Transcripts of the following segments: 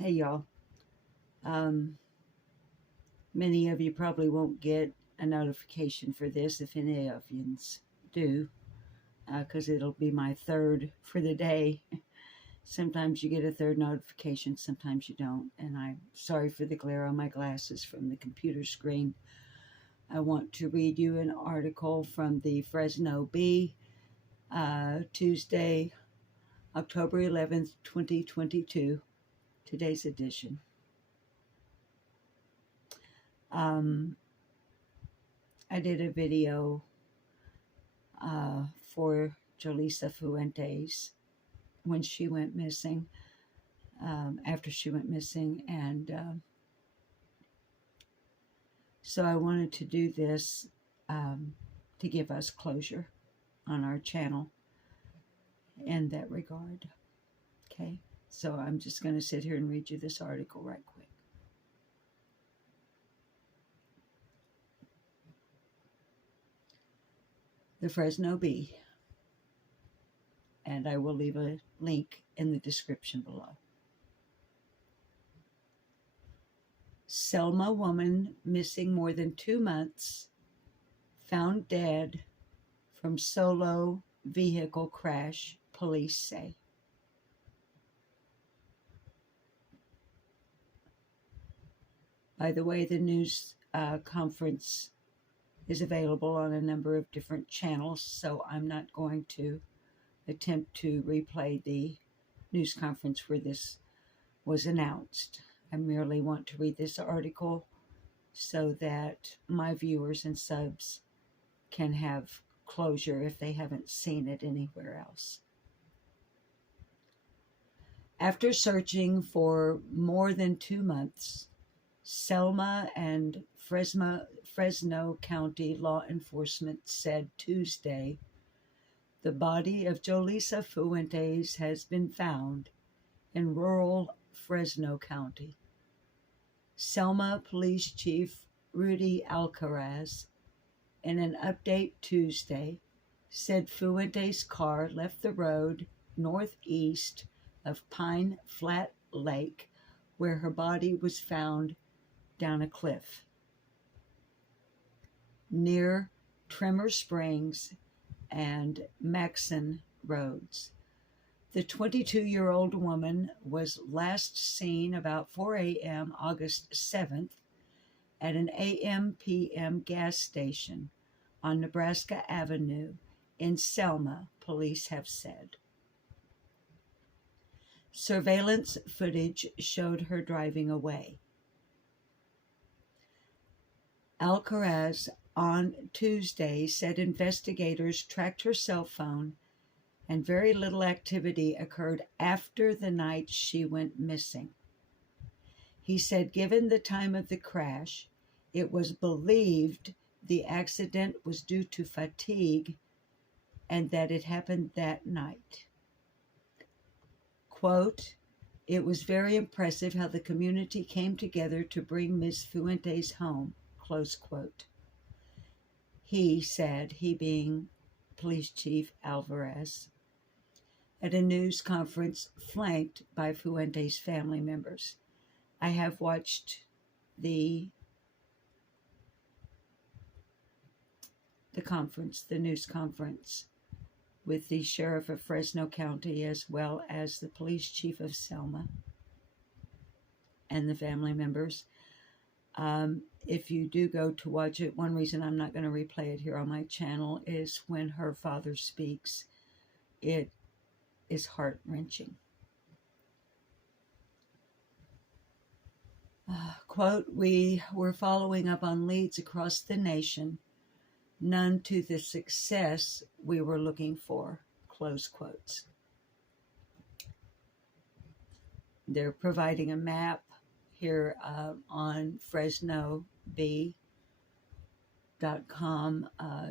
Hey y'all. Um, Many of you probably won't get a notification for this if any of you do, because it'll be my third for the day. Sometimes you get a third notification, sometimes you don't. And I'm sorry for the glare on my glasses from the computer screen. I want to read you an article from the Fresno Bee, Tuesday, October 11th, 2022, today's edition. Um, I did a video for Jolissa Fuentes when she went missing, after she went missing. And so I wanted to do this to give us closure on our channel in that regard. Okay, so I'm just going to sit here and read you this article right quick. The Fresno Bee, and I will leave a link in the description below. Selma woman missing more than 2 months, found dead from solo vehicle crash, police say. By the way, the news conference is available on a number of different channels, so I'm not going to attempt to replay the news conference where this was announced. I merely want to read this article so that my viewers and subs can have closure if they haven't seen it anywhere else. After searching for more than 2 months, Selma and Fresno County law enforcement said Tuesday the body of Jolissa Fuentes has been found in rural Fresno County. Selma Police Chief Rudy Alcaraz, in an update Tuesday, said Fuentes' car left the road northeast of Pine Flat Lake, where her body was found down a cliff near Tremor Springs and Maxon Roads. The 22-year-old woman was last seen about 4 a.m. August 7th at an AM/PM gas station on Nebraska Avenue in Selma, police have said. Surveillance footage showed her driving away. Alcaraz on Tuesday said investigators tracked her cell phone and very little activity occurred after the night she went missing. He said given the time of the crash, it was believed the accident was due to fatigue and that it happened that night. Quote, "It was very impressive how the community came together to bring Ms. Fuentes home," close quote. He said, he being Police Chief Alvarez, at a news conference flanked by Fuentes' family members. I have watched the news conference with the sheriff of Fresno County as well as the police chief of Selma and the family members. If you do go to watch it, one reason I'm not going to replay it here on my channel is when her father speaks. It is heart-wrenching. Quote, "We were following up on leads across the nation, none to the success we were looking for," close quotes. They're providing a map here on FresnoB.com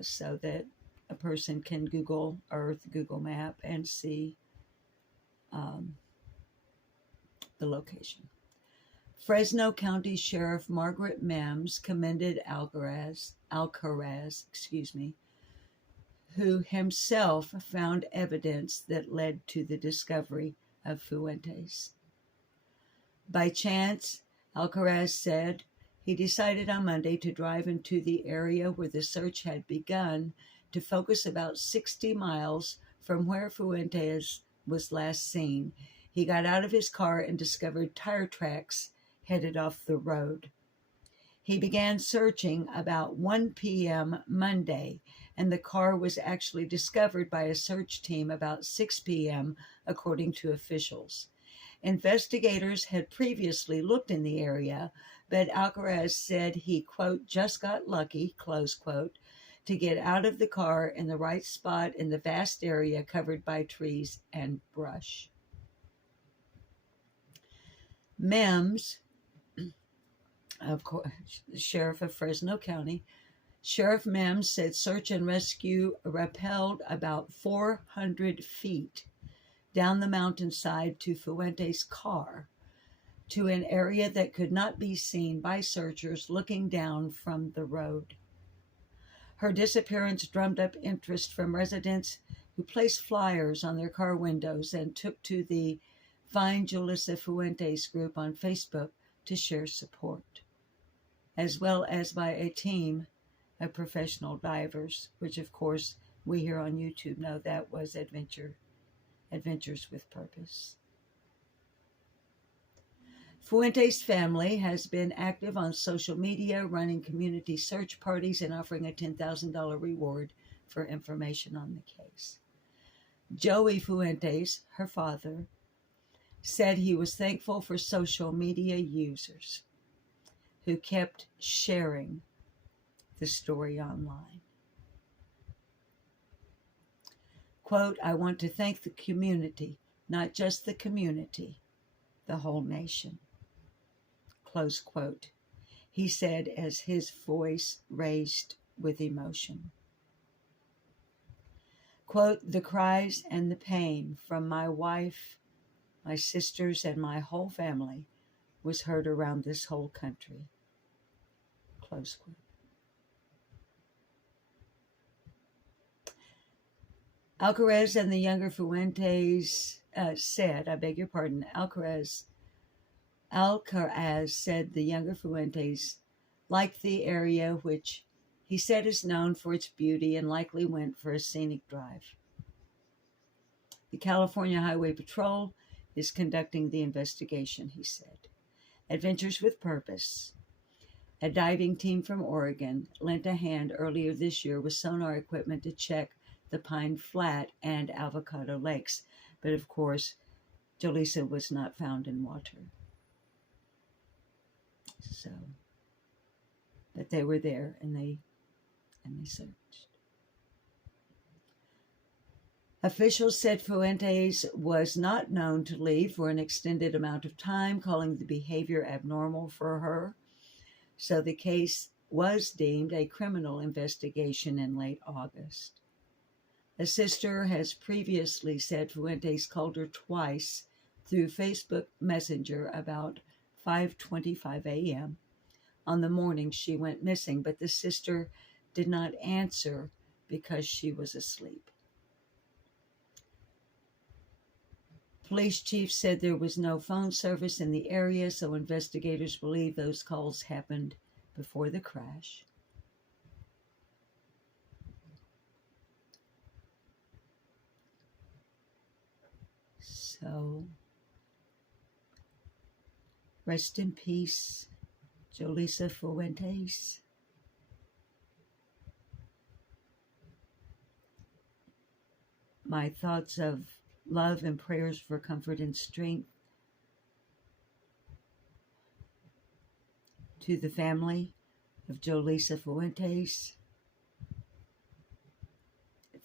so that a person can Google Earth, Google Map, and see the location. Fresno County Sheriff Margaret Mims commended Alcaraz, who himself found evidence that led to the discovery of Fuentes. By chance, Alcaraz said, he decided on Monday to drive into the area where the search had begun to focus about 60 miles from where Fuentes was last seen. He got out of his car and discovered tire tracks headed off the road. He began searching about 1 p.m. Monday, and the car was actually discovered by a search team about 6 p.m., according to officials. Investigators had previously looked in the area, but Alcaraz said he, quote, just got lucky, close quote, to get out of the car in the right spot in the vast area covered by trees and brush. Mims, of course, Sheriff of Fresno County, Sheriff Mims said search and rescue rappelled about 400 feet down the mountainside to Fuentes' car, to an area that could not be seen by searchers looking down from the road. Her disappearance drummed up interest from residents who placed flyers on their car windows and took to the Find Jolissa Fuentes group on Facebook to share support, as well as by a team of professional divers, which of course we here on YouTube know that was Adventures with Purpose. Fuentes' family has been active on social media, running community search parties and offering a $10,000 reward for information on the case. Joey Fuentes, her father, said he was thankful for social media users who kept sharing the story online. Quote, I want to thank the community, not just the community, the whole nation. Close quote, he said as his voice raised with emotion. Quote, the cries and the pain from my wife, my sisters, and my whole family was heard around this whole country. Close quote. Alcaraz and the younger Fuentes said the younger Fuentes liked the area, which he said is known for its beauty, and likely went for a scenic drive. The California Highway Patrol is conducting the investigation, he said. Adventures with Purpose, a diving team from Oregon, lent a hand earlier this year with sonar equipment to check the Pine Flat and Avocado Lakes, but of course, Jolissa was not found in water. So, but they were there and they searched. Officials said Fuentes was not known to leave for an extended amount of time, calling the behavior abnormal for her. So the case was deemed a criminal investigation in late August. A sister has previously said Fuentes called her twice through Facebook Messenger about 5:25 a.m. on the morning she went missing, but the sister did not answer because she was asleep. Police chief said there was no phone service in the area, so investigators believe those calls happened before the crash. So, rest in peace, Jolissa Fuentes. My thoughts of love and prayers for comfort and strength to the family of Jolissa Fuentes.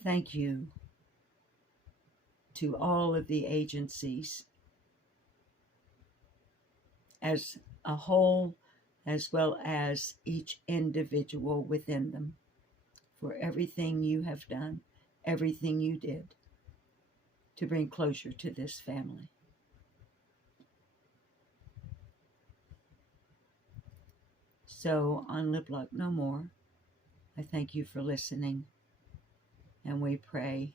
Thank you to all of the agencies as a whole, as well as each individual within them, for everything you have done, everything you did to bring closure to this family. So, on Lip Lock No More, I thank you for listening, and we pray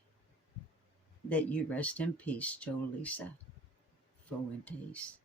that you rest in peace, Jolissa Fuentes.